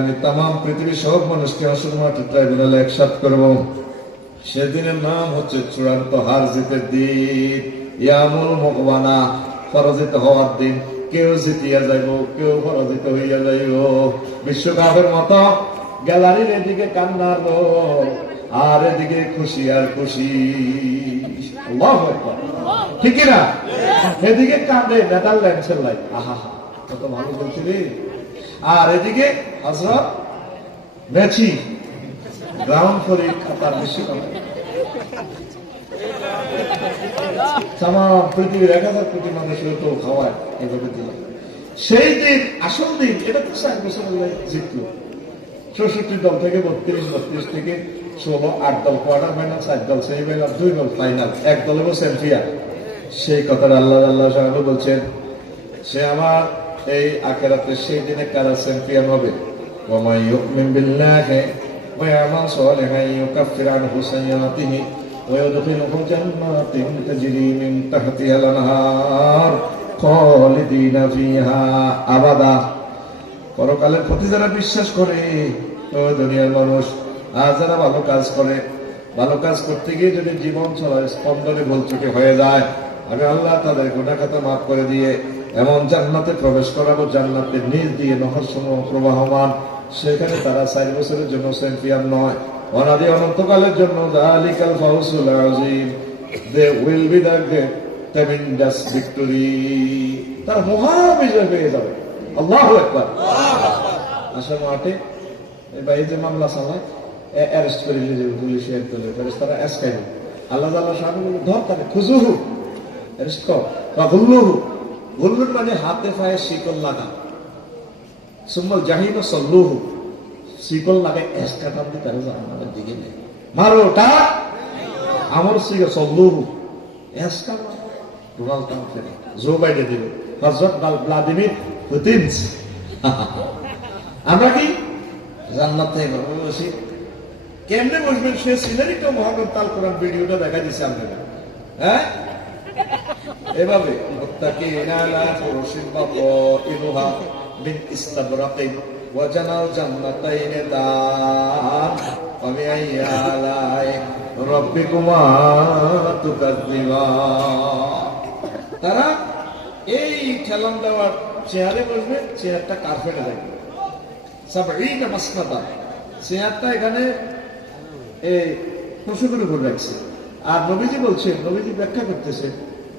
আমি তামাম পৃথিবীর সব মানুষকে হাসর মাঠে ট্রাইব্যুনালে একসাথ করব। সেদিনের নাম হচ্ছে চূড়ান্ত হার জিতের দিন, ইয়ামুল মুকবানা, পরাজিত হওয়ার দিন। কেউ জিতিয়া যাইব, কেউ পরাজিত হইয়া যাইব। বিশ্বকাপের মতো গ্যালারির এদিকে কান্নার রোল, আর এদিকে খুশি আর খুশি। আল্লাহু আকবার, ঠিক না? এদিকে কাঁদে নেদারল্যান্ডসের লাই, আহা কত ভালো বলছিলি। আর এদিকে হযরত মেসি গ্রাউন্ড ফ্লোরে কাতার বিশ্বকাপ। তামাম পৃথিবীর 1000 কোটি মানুষের তো খাওয়ায় এভাবে দিল। সেই দিন, আসল দিন, এটা তো 4 বছর জিতলো। 64 দল থেকে 32 থেকে 16, 8 দল কোয়ার্টার ফাইনাল, 4 দল সেমিফাইনাল, 2 দল ফাইনাল, 1 দলের চ্যাম্পিয়ন। সেই কথাটা আল্লাহ সাহেব বলছেন, সে আমার এই আখিরাতে সেই দিনে কারা চ্যাম্পিয়ন হবে। ওয়া মান ইউমিন বিল্লাহি ওয়া ইয়ামাল সালিহান ইউকাফির আনহু সাইয়্যাতিহি ওয়া ইউদখিলুহু জান্নাতিন তাজরি মিন তাহতিহাল আনহার খালিদিনা ফিহা আবাদা। পরকালের প্রতি যারা বিশ্বাস করে, ও দুনিয়ার মানুষ, আর যারা ভালো কাজ করে, ভালো কাজ করতে গিয়ে যদি জীবন চলার স্পন্দনে ভুলচুকি হয়ে যায়, আমি আল্লাহ তাদের গুনাহ খাতা মাফ করে দিয়ে এমন জান্নাতে প্রবেশ করাবো, জান্নাতের নিচ দিয়ে নহর সমূহ প্রবাহমান। সেখানে তারা 4 বছরের জন্য চ্যাম্পিয়ন নয়, অনাদি অনন্তকালের জন্য যালিকাল ফাউজুল আযীম। They will be the great tremendous victory. তারা মহা বিজয় পেয়ে যাবে। আল্লাহু আকবার। আসার মাঠে এই যে মামলা চালায়, অ্যারেস্ট করে নিয়ে যাবে পুলিশে, তারা এসকাই আল্লাহ সাহেব ধর তাকে খুজুহু, অ্যারেস্ট কর, বা গুল্লুহু। গুল্লুর মানে হাতে পায়ে শিকল লাগা। সুম্মাল জাহিম সল্লুহু, শিকল লাগায় এসকাটাম দিয়ে তারা জাহান্নামের দিকে নেয়। মারো টা আমর শিখে সল্লুহু, এসকা ডোনাল্ড ট্রাম্প ফেরে, জো বাইডেন দিবে, হযরত ভ্লাদিমির পুতিন। আমরা কি জান্নাত থেকে বসি? কেমনে বসবেন? সে সিনারিটা মহানব তাল কোরআন ভিডিওটা দেখা দিছে আপনারা, হ্যাঁ? এভাবে মুত্তাকিনা আলা ফুরুশিন বাতাইনুহা মিন ইস্তাবরাকিন ওয়া জানাল জান্নাতাইন দান ওয়া বিআইয়ি আলাই রাব্বিকুমা তুকাযযিবান। তারা এই খেলাম দেওয়ার চেয়ারে বসবে, চেয়ারটা কার্পেটে থাকবে, 70 মাসনাদা। চেয়ারটা এখানে এই পশুগুলো করে রাখছে। আর নবীজি বলছেন, নবীজি ব্যাখ্যা করতেছে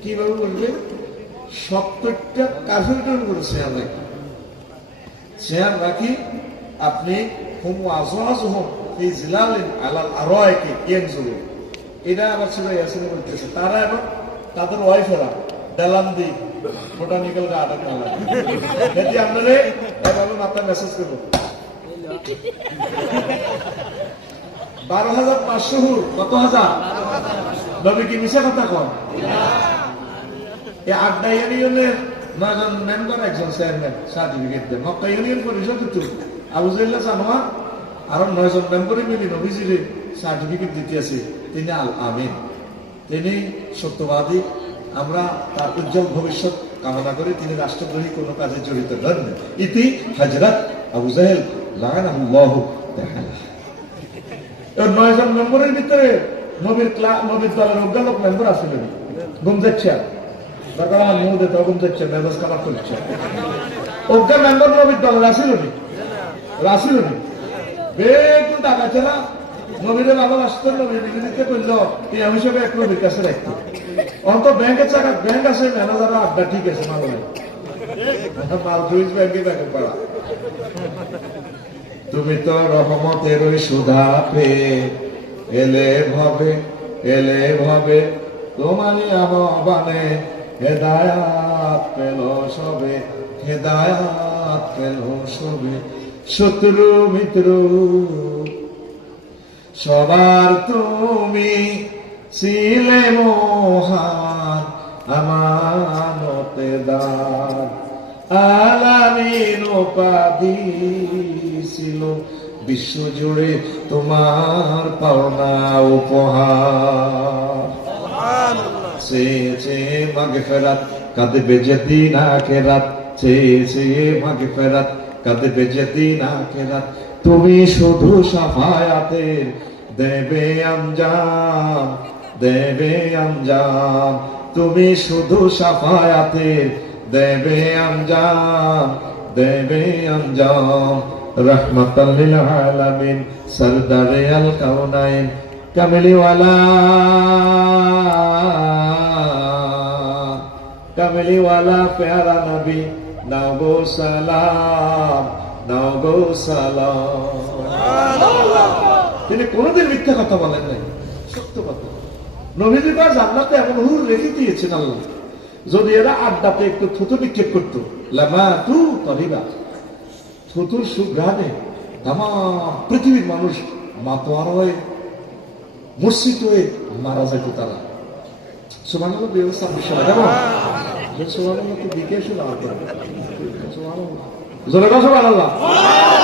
কিভাবে বলবে, 70টা কার্পেটের উপরে চেয়ার রাখি, চেয়ার রাখি আপনি হুম আযওয়াজুহুম ফি জিলালিন আলাল আরাইকি ইয়ানজুরুন। এটা আবার সূরা ইয়াসিনে বলতেছে, তারা এবং তাদের ওয়াইফেরা দালান্দি বোটানিক্যাল গার্ডেন খেলা। যদি আপনারা এভাবে মাথা মেসেজ করবো 12,500 হুর, কত হাজার? নবী কি মিশা কথা কন? এই 8টা ইউনিয়নের 9 জন মেম্বার, একজন চেয়ারম্যান সার্টিফিকেট দেন। মক্কা ইউনিয়ন পরিষদ তো আবু জাহেল জানোয়ার আরো 9 জন মেম্বারে মিলে নবীজির সার্টিফিকেট দিতে আছে। তিনি আল আমিন, তিনি সত্যবাদী। আমরা তার উজ্জ্বল ভবিষ্যৎ কামনা করি। তিনি রাষ্ট্রদ্রোহী কোনো কাজে জড়িত নন। ইতি হযরত আবু জাহেল লাআনাহুল্লাহু তাআলা। 9 জন মেম্বারের ভিতরে নবীর দলের অজ্ঞালক মেম্বার আসলে ঘুম যাচ্ছে, দরকার আমার মুখ দিতে ঘুম যাচ্ছে, মেজাজ কামার করছে। অজ্ঞা মেম্বার নবীর দলের আসিল নি বেতন টাকা ছেড়া নবীরে ভালোবাসত, নবীর বিরোধিতা করলো, এই হিসেবে এক নবীর কাছে রাখতো। অন্ত ব্যাংকের টাকা, ব্যাংক আছে, ম্যানেজার আড্ডা, ঠিক আছে, মাল নাই, মাল সুইস ব্যাংকে ব্যাংকে পাড়া। তুমি তো রহমতের সুধা পেয়ে এলে ভাবে তোমারই আহ্বানে হেদায়াত পেল সবে, হেদায়াত পেল সবে। শত্রু মিত্র সবার তুমি ছিলে মহান, আমানতে দান আলামিন উপাধি ছিল, বিশ্বজুড়ে তোমার পাওনা উপহার। চেয়েছে মাগফিরাত কাঁদবে যেদিন আখিরাত, চেয়েছে মাগফিরাত কাঁদবে যেদিন আখিরাত তুমি শুধু শাফায়াতের দেবে আঞ্জাম, দেবে আঞ্জাম, তুমি শুধু শাফায়াতের দেবে আঞ্জাম, দেবে আঞ্জাম। রহমাতাল লিল আলামিন সরদারে আল কাউনাইন কামলিওয়ালা, কামলিওয়ালা প্যারা নবী নাও গো সালাম, নাও গো সালাম। তিনি কোনোদিন মিথ্যা কথা বলেন নাই, সত্য কথা। নবীজি বা জান্নাতে এমন হুর রেখে দিয়েছেন আল্লাহ, যদি এরা আড্ডাতে একটু থুতু নিক্ষেপ করতো, লামা তু তরিবা, থুতুর সুঘ্রাণে তামাম পৃথিবীর মানুষ মাতোয়ার হয়ে মূর্ছিত হয়ে মারা যেত তারা। সুবহানাল্লাহ ব্যবস্থা বিষয় কেমন? সুবহানাল্লাহ দিকে এসে দাঁড়াতে হবে। সুবহানাল্লাহ, জোরে কথা সুবহানাল্লাহ।